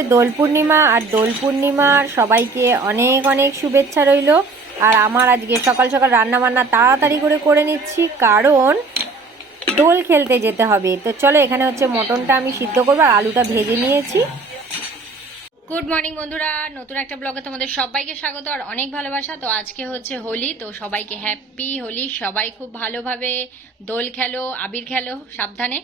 হচ্ছে দোল পূর্ণিমা আর দোল পূর্ণিমার সবাইকে অনেক অনেক শুভেচ্ছা রইল। আর আমার আজকে সকাল সকাল রান্না বান্না তাড়াতাড়ি করে করে নিচ্ছি, কারণ দোল খেলতে যেতে হবে। তো চলো, এখানে হচ্ছে মটনটা আমি সিদ্ধ করব আর আলুটা ভেজে নিয়েছি। গুড মর্নিং বন্ধুরা, নতুন একটা ব্লগে তোমাদের সবাইকে স্বাগত আর অনেক ভালোবাসা। তো আজকে হচ্ছে হোলি, তো সবাইকে হ্যাপি হোলি। সবাই খুব ভালোভাবে দোল খেলো, আবির খেলো, সাবধানে।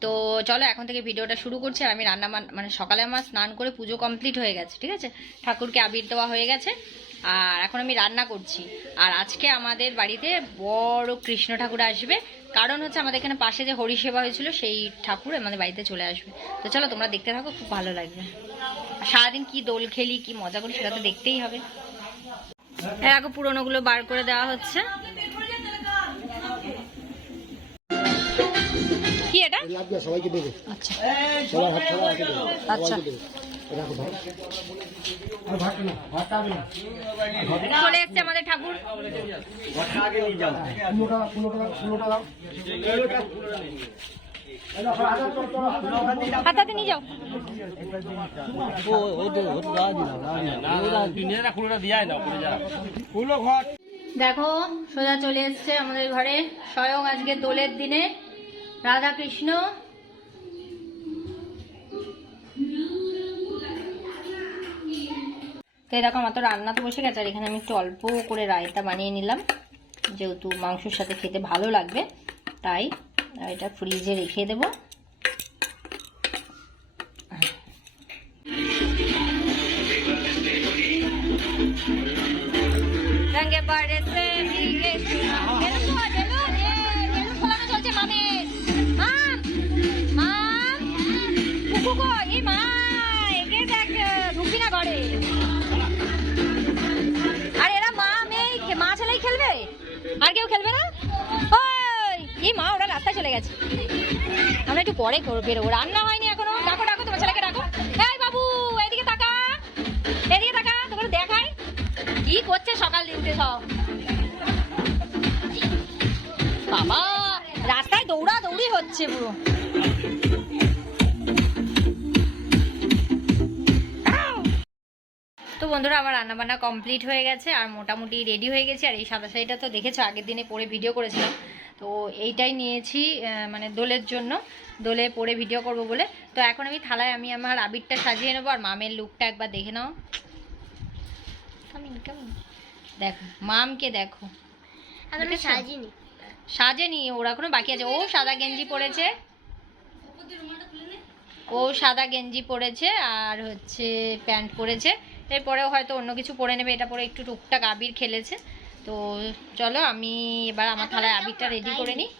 তো চলো এখন থেকে ভিডিওটা শুরু করছি আর আমি রান্না মান- সকালে আমার স্নান করে পুজো কমপ্লিট হয়ে গেছে, ঠিক আছে? ঠাকুরকে আবির দেওয়া হয়ে গেছে আর এখন আমি রান্না করছি। আর আজকে আমাদের বাড়িতে বড় কৃষ্ণ ঠাকুর আসবে। কারণ হচ্ছে আমাদের এখানে পাশে যে হরিসেবা হয়েছিল, সেই ঠাকুর আমাদের বাড়িতে চলে আসবে। তো চলো তোমরা দেখতে থাকো, খুব ভালো লাগবে। সারাদিন কি দোল খেলি, কি মজা করি, সেটা তো দেখতেই হবে। এরকম পুরোনোগুলো বার করে দেওয়া হচ্ছে। কি এটা সবাইকে দেবে আচ্ছা সবার হাত আচ্ছা চলে এসছে আমাদের ঠাকুর হাতাতে নিয়ে যাও দেখো সোজা চলে এসছে আমাদের ঘরে স্বয়ং আজকে দোলের দিনে রাধা কৃষ্ণ তো এরকম আমার তো রান্না তো বসে গেছে, আর এখানে আমি একটু অল্প করে রায়তা বানিয়ে নিলাম। যেহেতু মাংসর সাথে খেতে ভালো লাগবে, তাই এটা ফ্রিজে রেখে দেবো। আমরা একটু পরে বেরোবো। রান্না হয়নি এখনও। ডাকো ডাকো, তোমার ছেলেকে ডাকো। এই বাবু, এদিকে তাকা। এদিকে তাকা তোমার দেখাই। কি করছে সকাল দিনতে সব? বাবা, রাস্তায় দৌড়া দৌড়ি হচ্ছে পুরো। তো বন্ধুরা, আমার রান্নাবান্না কমপ্লিট হয়ে গেছে আর মোটামুটি রেডি হয়ে গেছে। আর এই সাদা শাড়িটা তো দেখেছ, আগের দিনে পরে ভিডিও করেছিলাম। তো এইটাই নিয়েছি মানে দোলের জন্য। দোলে পরে ভিডিও করব বলে। তো এখন আমি থালায় আমি আমার আবিরটা সাজিয়ে নেব আর মামের লুকটা একবার দেখে নাও। দেখো মামকে দেখো। দেখেছ? সাজেনি ওর এখনও বাকি আছে। ও সাদা গেঞ্জি পরেছে। ও সাদা গেঞ্জি পরেছে আর হচ্ছে প্যান্ট পরেছে। এরপরেও হয়তো অন্য কিছু পরে নেবে এটা পরে একটু টুকটাক আবির খেলেছে। তো চলো আমি এবার আমার থালায় আবিরটা রেডি করে নিই।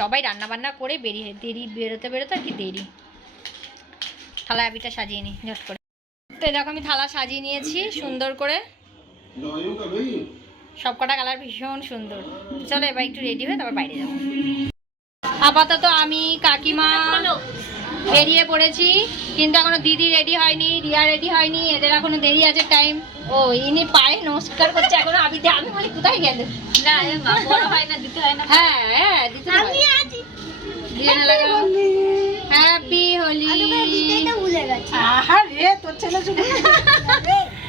সবাই রান্না বান্না করে বেরিয়ে দেরি বেরোতে বেরোতে আর কি দেরি। থালায় আবিরটা সাজিয়ে নিই ঝট করে। তো দেখো আমি থালা সাজিয়ে নিয়েছি সুন্দর করে। সব কটা কালার ভীষণ সুন্দর। চলো এবার একটু রেডি হয়ে তারপর বাইরে যাব। আপাতত আমি কাকিমা বেরিয়ে পড়েছি কিন্তু এখনও দিদি রেডি হয়নি রিয়া রেডি হয়নি এদের এখনও দেরি আছে টাইম ও ইনি পায়ে নমস্কার করছে এখনও। আমি দে- আমি বলি কোথায় গেলে? না বড় হয় না দিতে হয় না। হ্যাঁ হ্যাঁ দিতে হয় দিয়ে না লাগাও হ্যাপি হোলি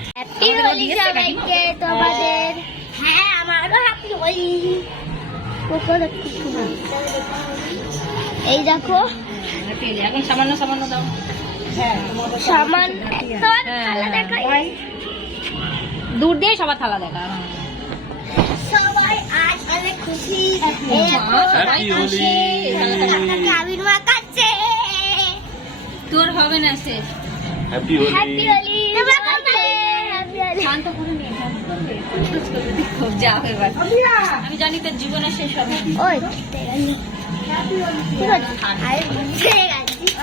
হ্যাপি হোলি সবাইকে তোমাদের। হ্যাঁ আমারও হ্যাপি হোলি এই দেখো। এখন সামান্য সামান্য দাও। সামান তোর হ্যাঁ, থালা হ্যাঁ। দেখাই দূর দিয়ে সবার থালা দেখা। সবাই আজ অনেক খুশি। মা, সবাই খুশি। আপনাকে আবির মাখাচ্ছে তোর হবে না শেষ। Happy happy Holi happy Holi শান্ত করে নিয়ে যা এবার আমি জানি তোর জীবনে শেষ হবে। ওই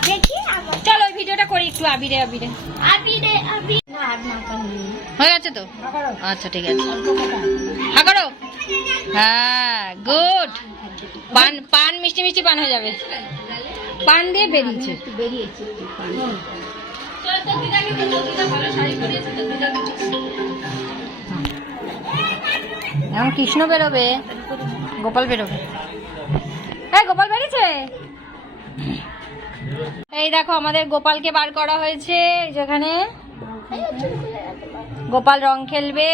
দেখি চলো ভিডিওটা করি একটু আবিরে আবিরে। আবিরে আবি হাত মাখা হয়নি হয়ে গেছে তো? আচ্ছা ঠিক আছে। হা করো হ্যাঁ গুড। পান পান মিষ্টি মিষ্টি পান হয়ে যাবে। পান দিয়ে বেরিয়েছে। বেরিয়েছে এখন কৃষ্ণ বেরোবে গোপাল বেরোবে। হ্যাঁ গোপাল বেরিয়েছে? এই দেখো আমাদের গোপালকে বার করা হয়েছে যেখানে গোপাল রং খেলবে।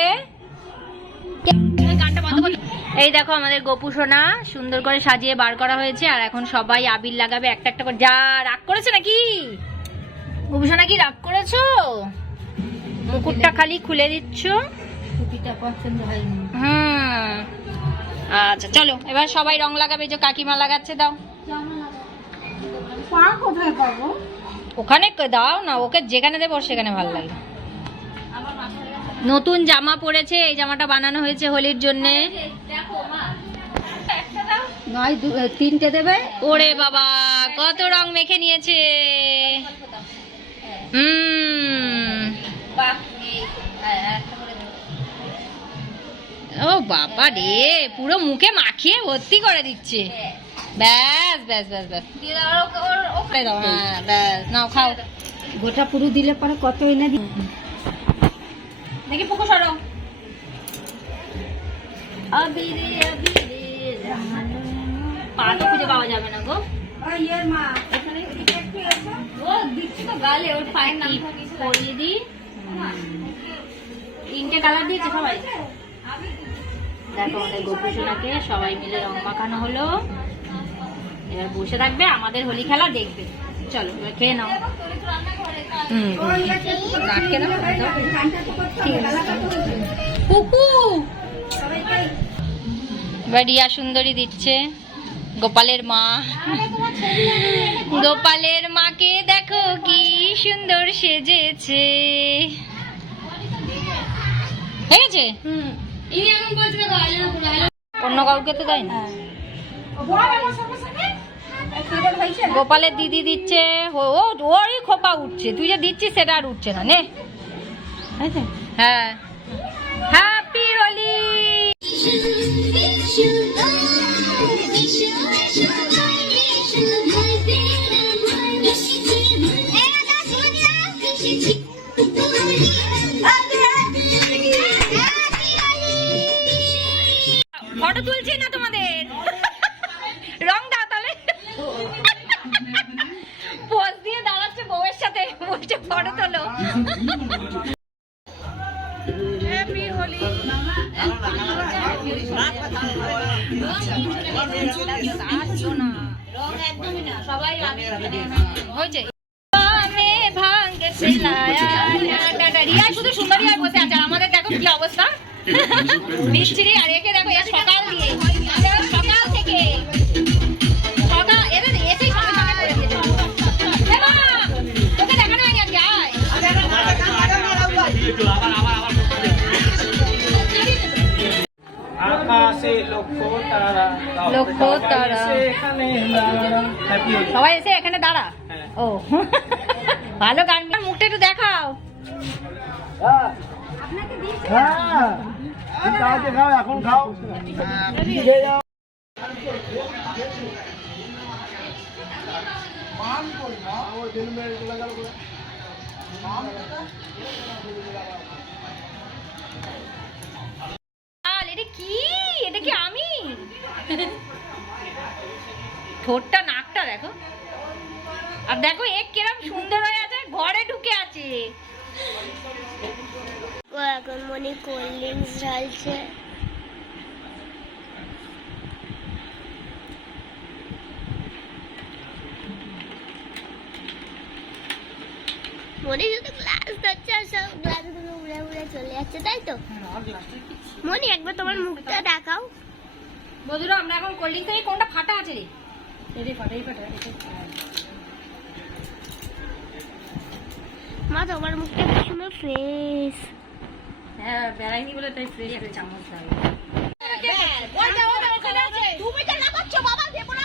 এই দেখো আমাদের গোপু সোনা সুন্দর করে সাজিয়ে বার করা হয়েছে আর এখন সবাই আবির লাগাবে একটা একটা করে। যা রাগ করেছে নাকি? গোপু সোনা কি রাগ করেছ? মুকুটটা খালি খুলে দিচ্ছ। হুম। আচ্ছা চলো এবার সবাই রং লাগাবে যে কাকিমা লাগাচ্ছে দাও। কোথায় পাবো? ওখানে দাও না ওকে যেখানে দেবো সেখানে ভালো লাগে নতুন জামা পরেছে এই জামাটা বানানো হয়েছে হোলির জন্য। নয় তিনটে দেবে। ওরে বাবা কত রং মেখে নিয়েছে। ও বাবা রে পুরো মুখে মাখিয়ে ভর্তি করে দিচ্ছে। ব্যাস ব্যাস ব্যাস ব্যাস। দাও। হ্যাঁ ব্যাস। নাও খাও। গোটা পুরো দিলে পরে কত এনে দি দেখি পুকু সরো। আবিরে আবিরে পা তো খুঁজে পাওয়া যাবে না গো। ইয়ের মা এখানে একটু এসো। ও দিচ্ছি তো গালে ওর পায়ের নাম পরিয়ে দি। তিনটে কালার দিয়েছে সবাই। দেখো আমাদের গোপু সবাই মিলে রং মাখানো হলো। এবার বসে থাকবে আমাদের হোলি খেলা দেখবে। চলো এবার খেয়ে নাও। কুকু! এবার রিয়া সুন্দরী দিচ্ছে। গোপালের মা। গোপালের মাকে দেখো কি সুন্দর সেজেছে। হয়ে অন্য কাউকে তো দেয় না গোপালের দিদি দিচ্ছে ওরই খোপা উঠছে। তুই যে দিচ্ছিস সেটা আর উঠছে না নে। হ্যাঁ। হ্যাপি হোলি ফটো তুলছি না তোমাদের রং দাও তাহলে পোজ দিয়ে দাঁড়াচ্ছে বউয়ের সাথে বলছে ফটো তোলো হ্যাপি হোলি হয়েছে পানে ভাঙ্গ সেলায়া ডা ডা রিয়া শুধু সুন্দরী আর বসে আছে আমাদের দেখো কি অবস্থা মিস্ত্রি আর একে দেখো সকাল দিয়ে লক্ষ তারা। এখানে সবাই এসে এখানে দাঁড়া? হ্যাঁ। ও। ভালো গান মুখটা একটু দেখাও। হ্যাঁ কালকে খাও এখন খাও। আল, ঠোঁটটা নাকটা দেখো। আর দেখো এক কিরম সুন্দর হয়ে আছে ঘরে ঢুকে আছে। ও এখন মনে কোল্ড ড্রিঙ্কস ঢালছে। মনে শুধু গ্লাস ধরছে আর সব গ্লাসগুলো উড়ে উড়ে চলে যাচ্ছে তাই তো? মনি একবার তোমার মুখটা দেখাও। বন্ধুরা আমরা এখন কোল্ড ড্রিঙ্ক থেকে কোনটা ফাটা আছে রে? মা তোমার মুখটা কি সুন্দর ফ্রেশ হ্যাঁ বেড়াইনি বলে তাই ফ্রেশ একটা চামচ লাগে তুমি তো লাগাচ্ছ বাবা দেবো না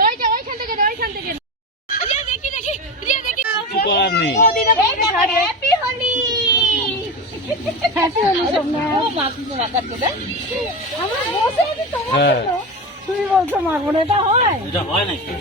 ওই যে ওইখান থেকে ওইখান থেকে দেখি দেখি দেখি হ্যাপি হোলি সোমনা আমার বসে আমি তোমার হ্যাঁ। তুমি বলছো মারবো না এটা হয়? এটা হয় নাকি?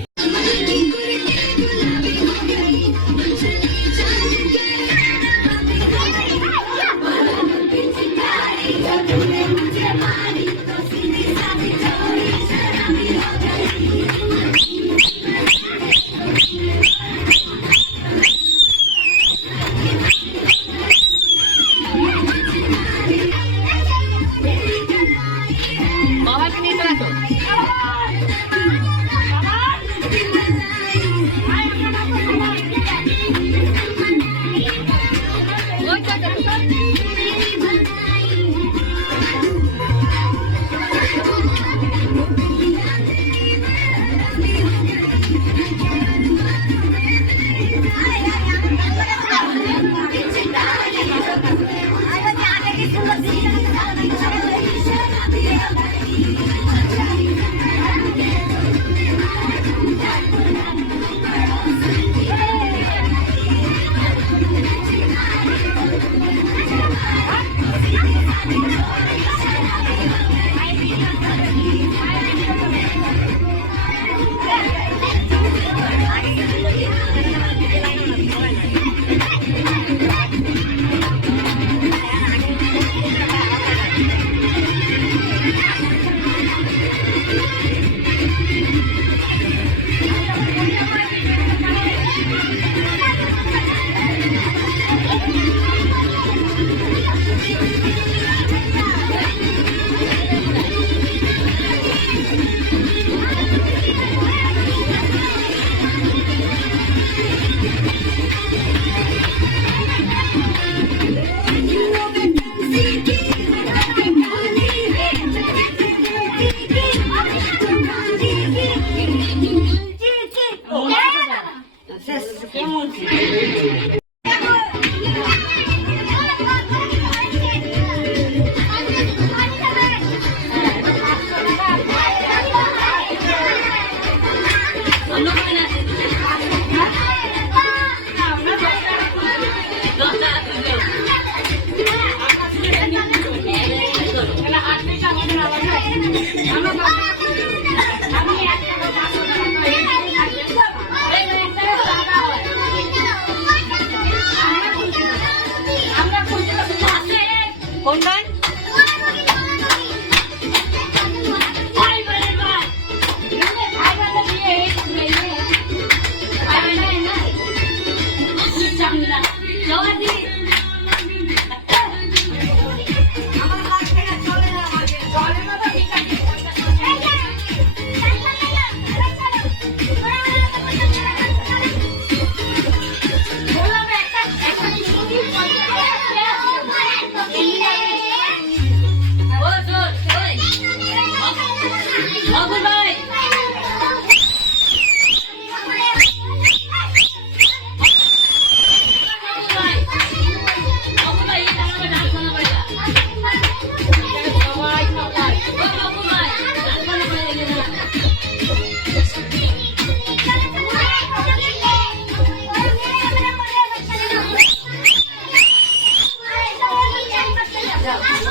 Yeah.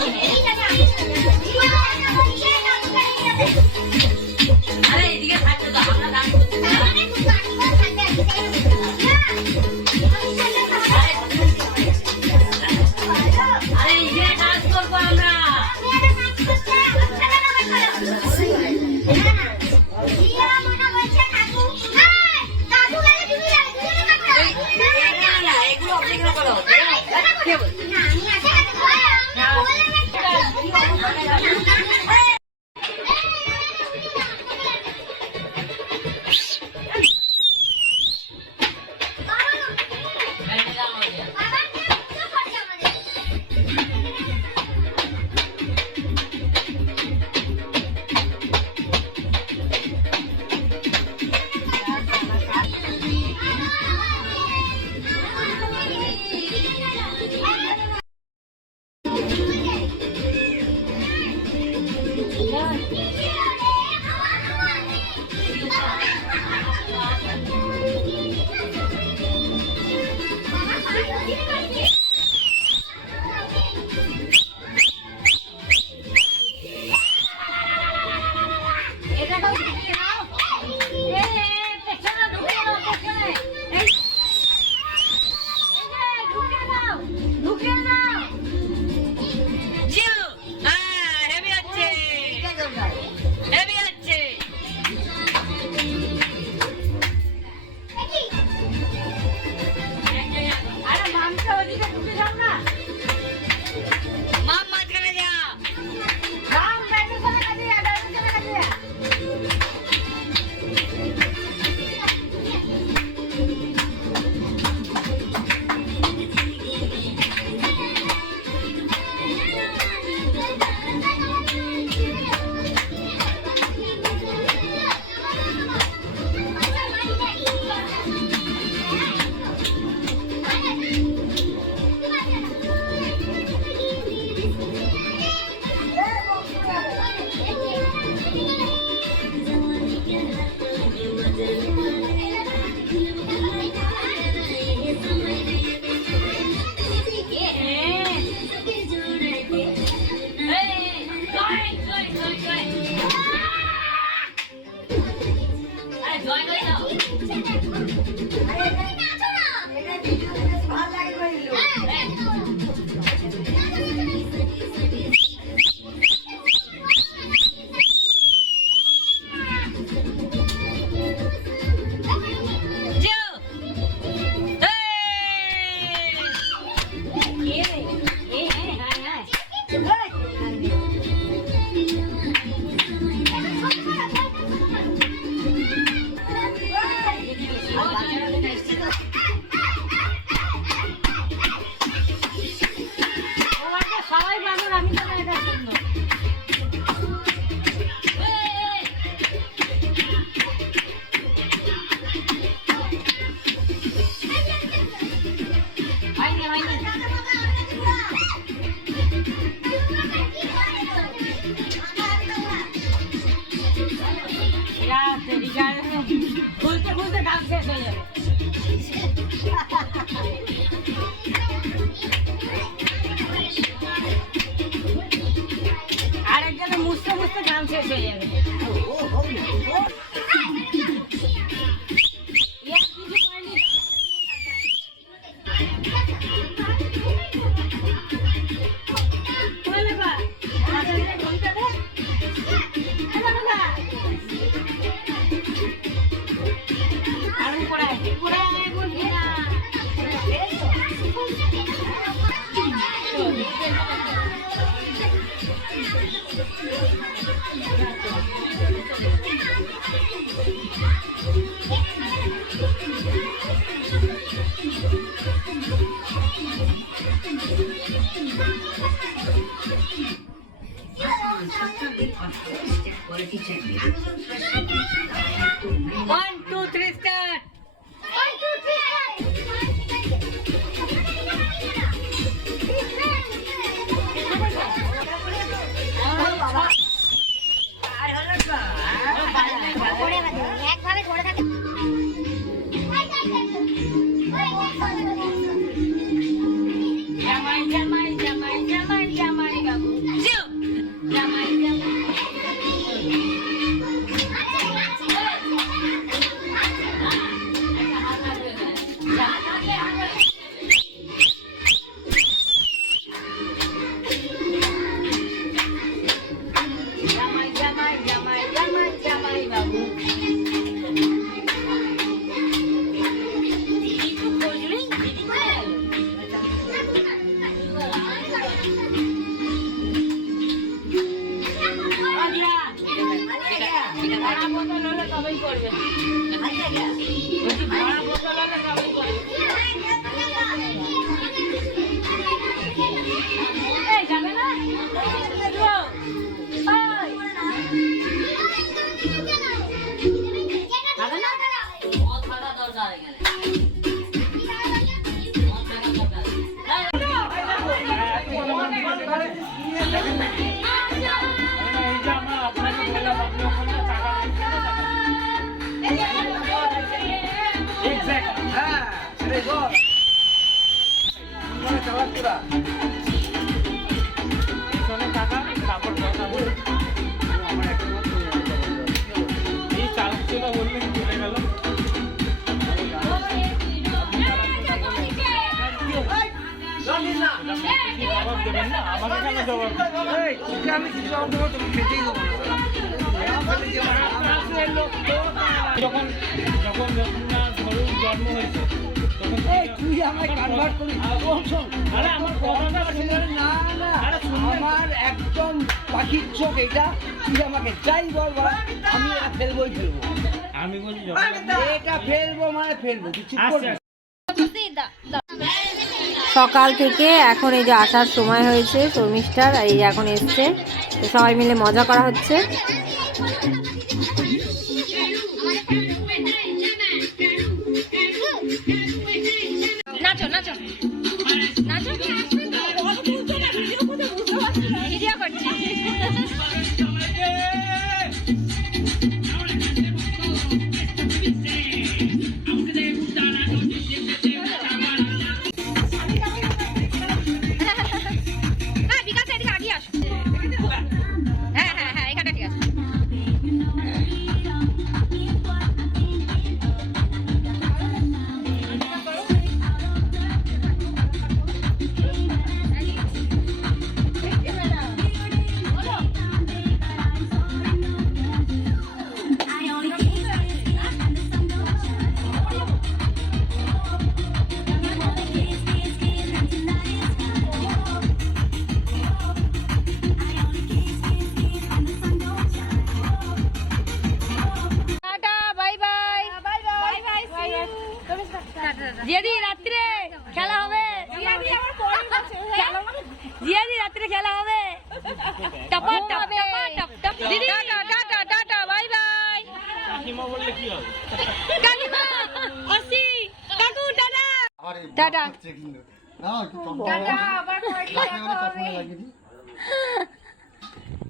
Başka bir patron istikbal edecek. আমি কিছু দেবো তুমি খেতেই দেবো যখন যখন যখন ধরুন জন্ম হয়েছে তুই আমায় কনভার্ট করি আরে আমার কথাটা না না আমার একদম পাখির চোখ এটা। তুই আমাকে যাই বল আমি এটা ফেলবোই ফেলব। আমি বলি এটা ফেলব মানে ফেলব তুই চুপ করবি। সকাল থেকে এখন এই যে আসার সময় হয়েছে শর্মিষ্ঠার আর এই যে এখন এসছে তো সবাই মিলে মজা করা হচ্ছে নাচো নাচো নাচো ভিডিও করছি টাটা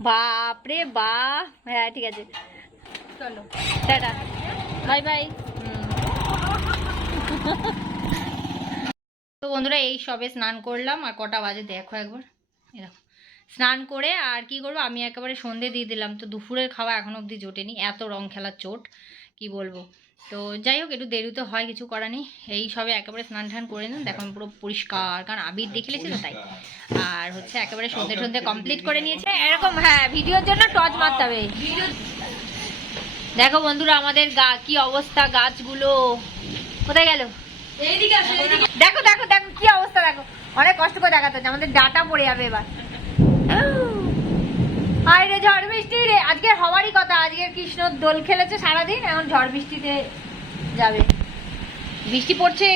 বাপ রে বাপ। হ্যাঁ ঠিক আছে। চলো। টাটা। Bye bye. তো বন্ধুরা এই সবে স্নান করলাম আর কটা বাজে দেখো একবার। এরকম স্নান করে আর কি করব আমি একেবারে সন্ধে দিয়ে দিলাম। তো দুপুরের খাওয়া এখনও অবধি জোটেনি এত রং খেলার চোট কি বলব? তো যাই হোক একটু দেরি তো হয় কিছু করার নেই। এই সবে একেবারে স্নান টান করে নিন দেখো আমি পুরো পরিষ্কার কারণ আবির দেখেছি তো তাই। আর হচ্ছে একেবারে সন্ধে সন্ধে কমপ্লিট করে নিয়েছে। এরকম হ্যাঁ ভিডিওর জন্য টর্চ মারতে হবে। দেখো বন্ধুরা আমাদের গা কি অবস্থা গাছগুলো? কোথায় গেল? দেখো দেখো দেখো কি অবস্থা দেখো। অনেক কষ্ট করে দেখাতে হচ্ছে। আমাদের ডাটা পড়ে যাবে এবার। আয় রে, ঝড় বৃষ্টি রে। আজকে হওয়ারই কথা, আজকে কৃষ্ণ দোল খেলেছে সারাদিন, এখন ঝড় বৃষ্টিতে যাবে। বৃষ্টি পড়ছে।